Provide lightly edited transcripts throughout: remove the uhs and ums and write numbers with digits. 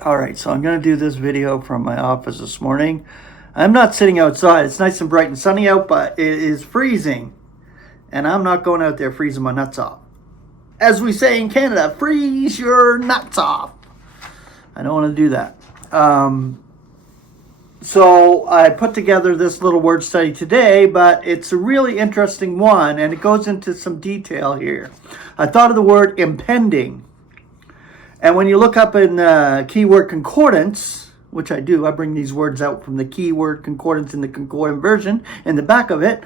All right, so I'm going to do this video from my office this morning. I'm not sitting outside. It's nice and bright and sunny out, but it is freezing. And I'm not going out there freezing my nuts off. As we say in Canada, freeze your nuts off. I don't want to do that. So I put together this little word study today, but it's a really interesting one, and it goes into some detail here. I thought of the word impending. And when you look up in keyword concordance, which I do, I bring these words out from the keyword concordance in the concordant version. In the back of it,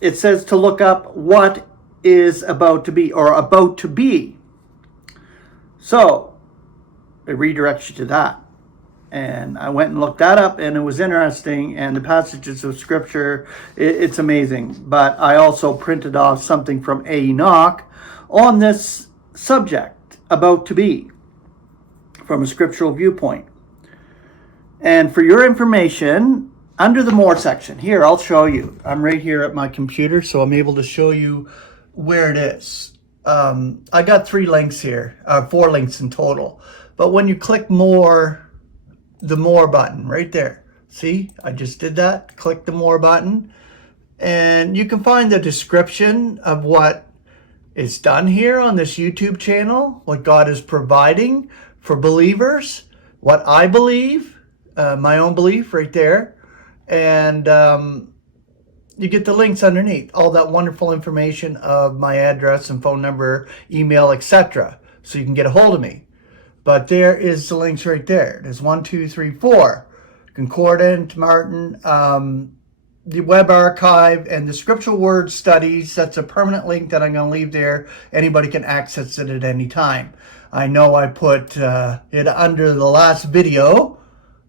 it says to look up what is about to be or about to be. So it redirects you to that. And I went and looked that up, and it was interesting. And the passages of scripture, it's amazing. But I also printed off something from Enoch on this subject, about to be, from a scriptural viewpoint. And for your information, under the more section, here, I'll show you. I'm right here at my computer, so I'm able to show you where it is. I got 3 links here, 4 links in total. But when you click more, the more button right there. See, I just did that. Click the more button. And you can find the description of what is done here on this YouTube channel, what God is providing for believers, what I believe, my own belief right there. And you get the links underneath, all that wonderful information of my address and phone number, email, etc. So you can get a hold of me. But there is the links right there. There's 1, 2, 3, 4. Concordant, Martin, the web archive, and the scriptural word studies. That's a permanent link that I'm going to leave there. Anybody can access it at any time. I know I put it under the last video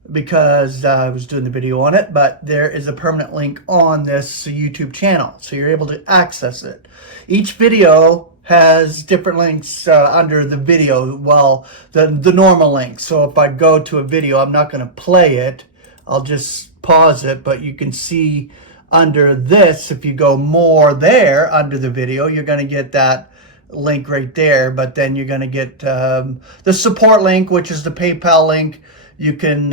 because I was doing the video on it, but there is a permanent link on this YouTube channel, so you're able to access it. Each video has different links under the video, well, the normal link. So if I go to a video, I'm not going to play it. I'll just pause it, but you can see under this, if you go more there under the video, you're going to get that link right there. But then you're going to get the support link, which is the PayPal link. You can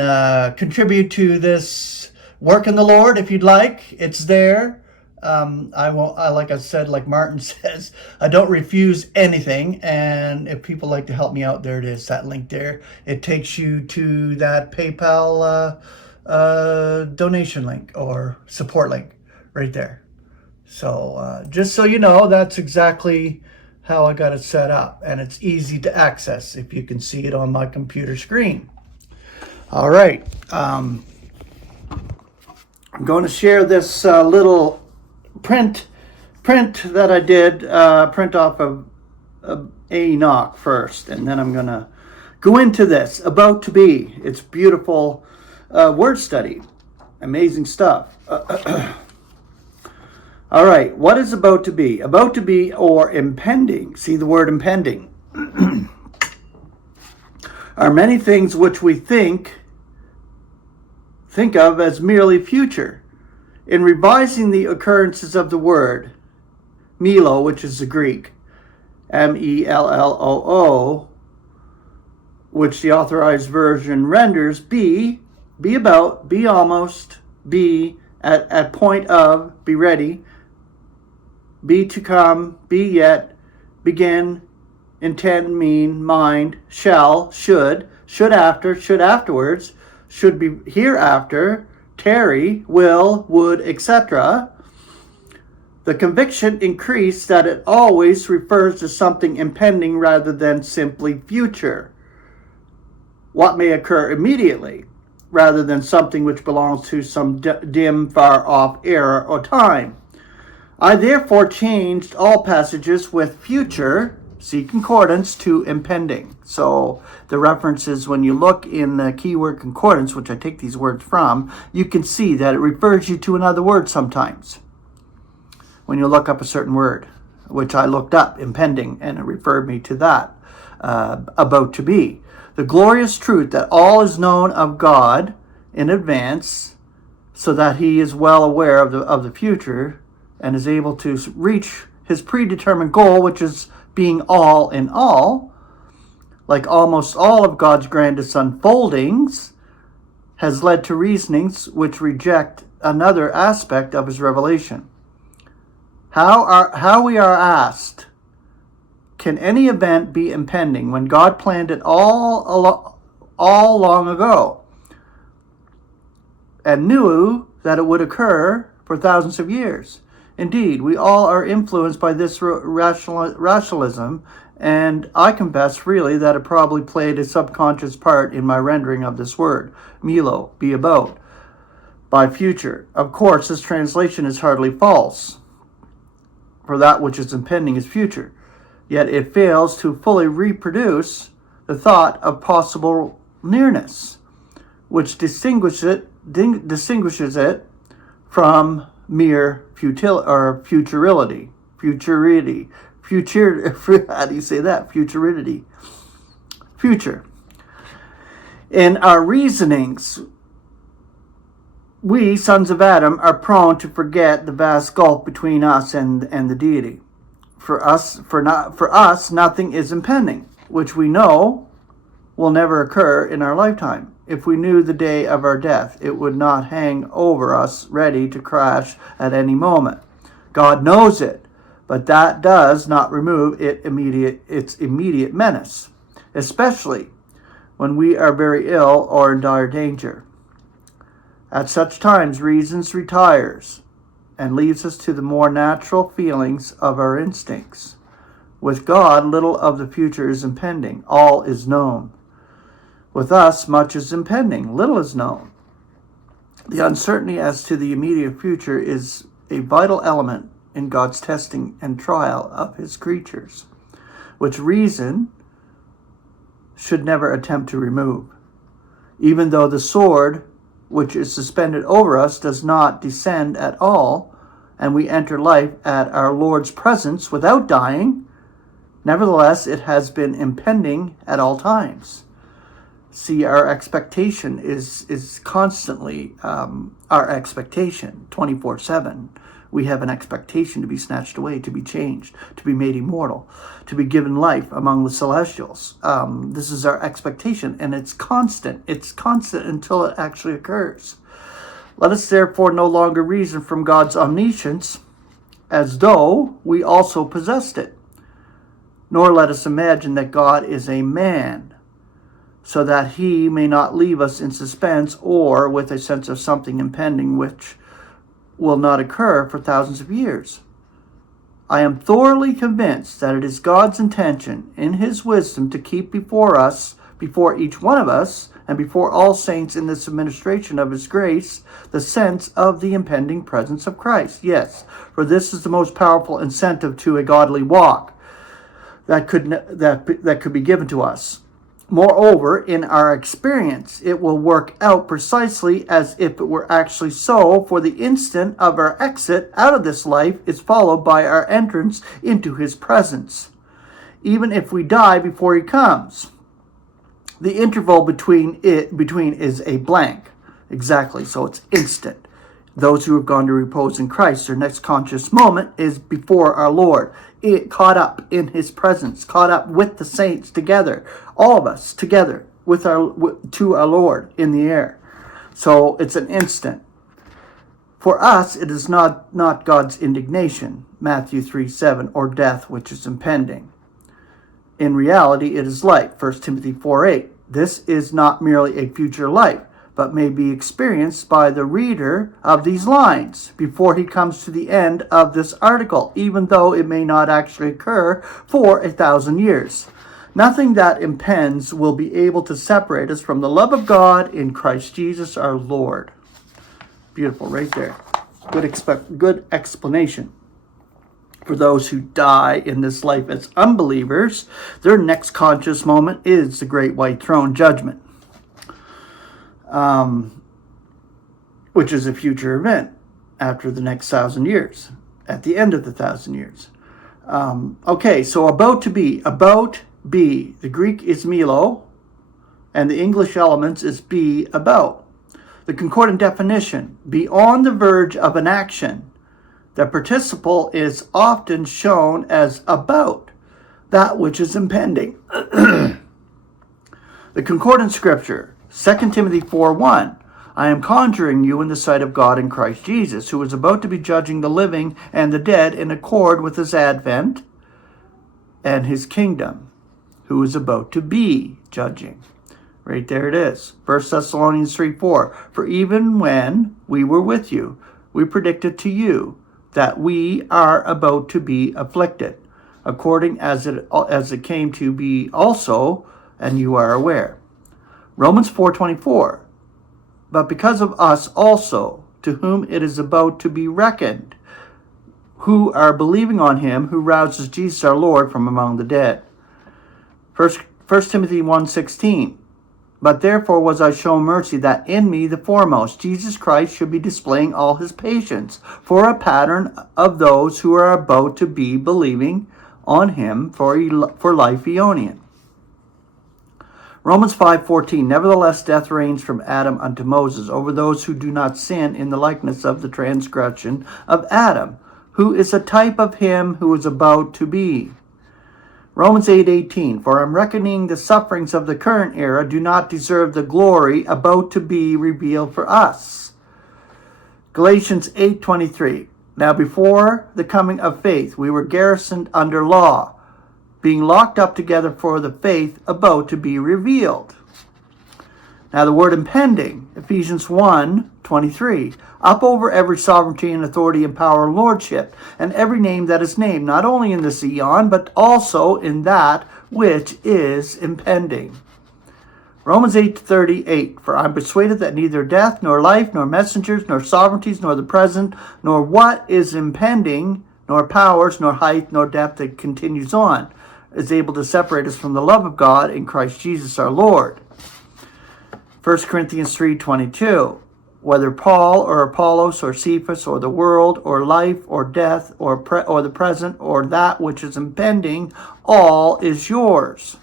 contribute to this work in the Lord if you'd like. It's there. Like I said, like Martin says, I don't refuse anything. And if people like to help me out, there it is, that link there. It takes you to that PayPal donation link or support link right there. So just so you know, that's exactly how I got it set up, and it's easy to access if you can see it on my computer screen. All right, I'm going to share this little print that I did, print off of Enoch first, and then I'm going to go into this about to be. It's beautiful word study, amazing stuff. All right, what is about to be? About to be or impending. See the word impending. Are many things which we think of as merely future. In revising the occurrences of the word Melo, which is the Greek, Melloo, which the Authorized Version renders be about, be almost, be at point of, be ready, be to come, be yet, begin, intend, mean, mind, shall, should after, should afterwards, should be hereafter, tarry, will, would, etc. The conviction increased that it always refers to something impending rather than simply future, what may occur immediately, rather than something which belongs to some dim, far-off era or time. I therefore changed all passages with future, see concordance, to impending. So the references, when you look in the keyword concordance, which I take these words from, you can see that it refers you to another word sometimes when you look up a certain word, which I looked up, impending, and it referred me to that, about to be. The glorious truth that all is known of God in advance, so that he is well aware of the future and is able to reach his predetermined goal, which is being all in all, like almost all of God's grandest unfoldings, has led to reasonings which reject another aspect of his revelation. How we are asked, can any event be impending when God planned it all long ago and knew that it would occur for thousands of years? Indeed, we all are influenced by this rationalism, and I confess freely that it probably played a subconscious part in my rendering of this word, Milo, be about, by future. Of course, this translation is hardly false, for that which is impending is future. Yet it fails to fully reproduce the thought of possible nearness, which distinguishes it from mere futurity. How do you say that? Future. In our reasonings, we, sons of Adam, are prone to forget the vast gulf between us and the deity. For us, nothing is impending, which we know will never occur in our lifetime. If we knew the day of our death, it would not hang over us, ready to crash at any moment. God knows it, but that does not remove its immediate menace, especially when we are very ill or in dire danger. At such times, reason retires and leaves us to the more natural feelings of our instincts. With God, little of the future is impending. All is known. With us, much is impending. Little is known. The uncertainty as to the immediate future is a vital element in God's testing and trial of his creatures, which reason should never attempt to remove. Even though the sword which is suspended over us does not descend at all, and we enter life at our Lord's presence without dying, nevertheless it has been impending at all times. See, our expectation is constantly our expectation, 24/7. We have an expectation to be snatched away, to be changed, to be made immortal, to be given life among the celestials. This is our expectation, and it's constant. It's constant until it actually occurs. Let us therefore no longer reason from God's omniscience as though we also possessed it, nor let us imagine that God is a man, so that he may not leave us in suspense or with a sense of something impending which will not occur for thousands of years. I am thoroughly convinced that it is God's intention in his wisdom to keep before each one of us, and before all saints in this administration of his grace, the sense of the impending presence of Christ. Yes, for this is the most powerful incentive to a godly walk that could be given to us. Moreover, in our experience, it will work out precisely as if it were actually so, for the instant of our exit out of this life is followed by our entrance into his presence, even if we die before he comes. The interval between is a blank. Exactly, so it's instant. Those who have gone to repose in Christ, their next conscious moment is before our Lord, caught up in his presence, caught up with the saints together, all of us together to our Lord in the air. So it's an instant. For us, it is not God's indignation, Matthew 3:7, or death which is impending. In reality, it is life, 1 Timothy 4:8. This is not merely a future life, but may be experienced by the reader of these lines before he comes to the end of this article, even though it may not actually occur for 1,000 years. Nothing that impends will be able to separate us from the love of God in Christ Jesus our Lord. Beautiful, right there. Good explanation. For those who die in this life as unbelievers, their next conscious moment is the great white throne judgment, which is a future event after the next 1,000 years, at the end of the 1,000 years. Okay, so about to be. The Greek is Milo, and the English elements is be about. The concordant definition, be on the verge of an action. The participle is often shown as about that which is impending. The concordant scripture, 2 Timothy 4:1. I am conjuring you in the sight of God in Christ Jesus, who is about to be judging the living and the dead in accord with his advent and his kingdom, who is about to be judging. Right there it is. 1 Thessalonians 3:4. For even when we were with you, we predicted to you that we are about to be afflicted, according as it came to be also, and you are aware. Romans 4:24. But because of us also, to whom it is about to be reckoned, who are believing on him who rouses Jesus our Lord from among the dead. 1 Timothy 1:16. But therefore was I shown mercy, that in me the foremost, Jesus Christ, should be displaying all his patience, for a pattern of those who are about to be believing on him for life aeonian. Romans 5:14. Nevertheless, death reigns from Adam unto Moses over those who do not sin in the likeness of the transgression of Adam, who is a type of him who is about to be. Romans 8:18. For I'm reckoning the sufferings of the current era do not deserve the glory about to be revealed for us. Galatians 8:23. Now before the coming of faith, we were garrisoned under law, being locked up together for the faith about to be revealed. Now the word impending, Ephesians 1:23, up over every sovereignty and authority and power and lordship, and every name that is named, not only in this eon, but also in that which is impending. Romans 8:38, for I am persuaded that neither death, nor life, nor messengers, nor sovereignties, nor the present, nor what is impending, nor powers, nor height, nor depth, that continues on, is able to separate us from the love of God in Christ Jesus our Lord. 1 Corinthians 3:22, whether Paul or Apollos or Cephas or the world or life or death or the present or that which is impending, all is yours.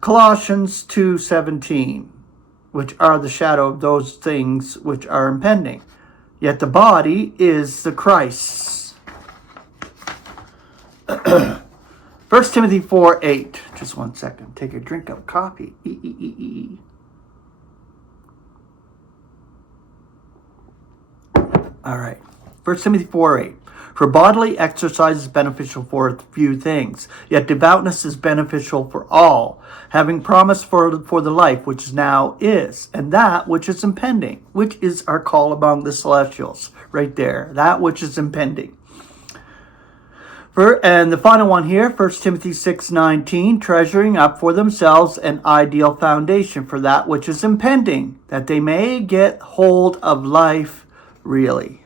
Colossians 2:17, which are the shadow of those things which are impending, yet the body is the Christ's. 1 Timothy 4:8. Just one second. Take a drink of coffee. All right. 1 Timothy 4:8. For bodily exercise is beneficial for a few things, yet devoutness is beneficial for all, having promise for the life which now is, and that which is impending, which is our call among the celestials. Right there. That which is impending. And the final one here, 1 Timothy 6:19, treasuring up for themselves an ideal foundation for that which is impending, that they may get hold of life really.